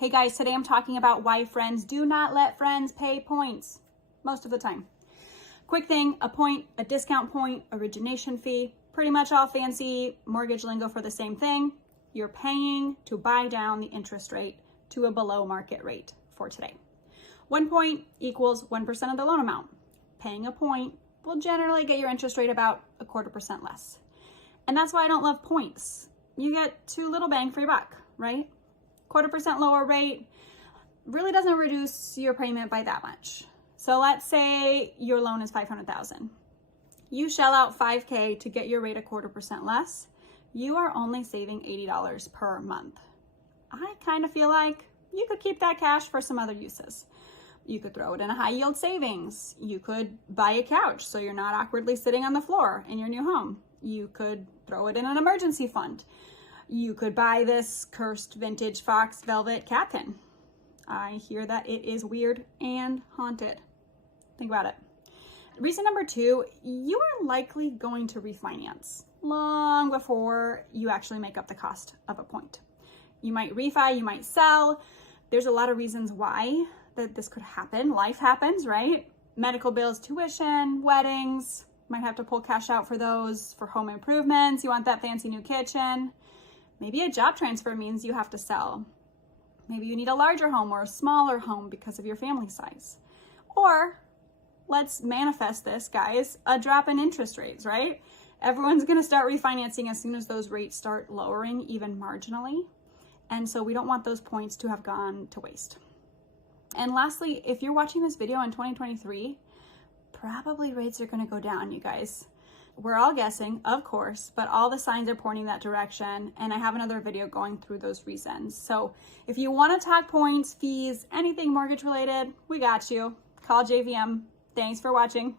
Hey guys, today I'm talking about why friends do not let friends pay points most of the time. Quick thing, a point, a discount point, origination fee, pretty much all fancy mortgage lingo for the same thing. You're paying to buy down the interest rate to a below market rate for today. 1 point equals 1% of the loan amount. Paying a point will generally get your interest rate about 1/4% less. And that's why I don't love points. You get too little bang for your buck, right? 1/4% lower rate really doesn't reduce your payment by that much. So let's say your loan is $500,000. You shell out $5K to get your rate 1/4% less. You are only saving $80 per month. I kind of feel like you could keep that cash for some other uses. You could throw it in a high yield savings. You could buy a couch so you're not awkwardly sitting on the floor in your new home. You could throw it in an emergency fund. You could buy this cursed vintage fox velvet cat pin. I hear that it is weird and haunted. Think about it. Reason number 2, you are likely going to refinance long before you actually make up the cost of a point. You might refi, you might sell. There's a lot of reasons why that this could happen. Life happens, right? Medical bills, tuition, weddings, might have to pull cash out for those, for home improvements. You want that fancy new kitchen. Maybe a job transfer means you have to sell. Maybe you need a larger home or a smaller home because of your family size. Or let's manifest this, guys, a drop in interest rates, right? Everyone's gonna start refinancing as soon as those rates start lowering, even marginally. And so we don't want those points to have gone to waste. And lastly, if you're watching this video in 2023, probably rates are gonna go down, you guys. We're all guessing, of course, but all the signs are pointing that direction. And I have another video going through those reasons. So if you want to talk points, fees, anything mortgage related, we got you. Call JVM. Thanks for watching.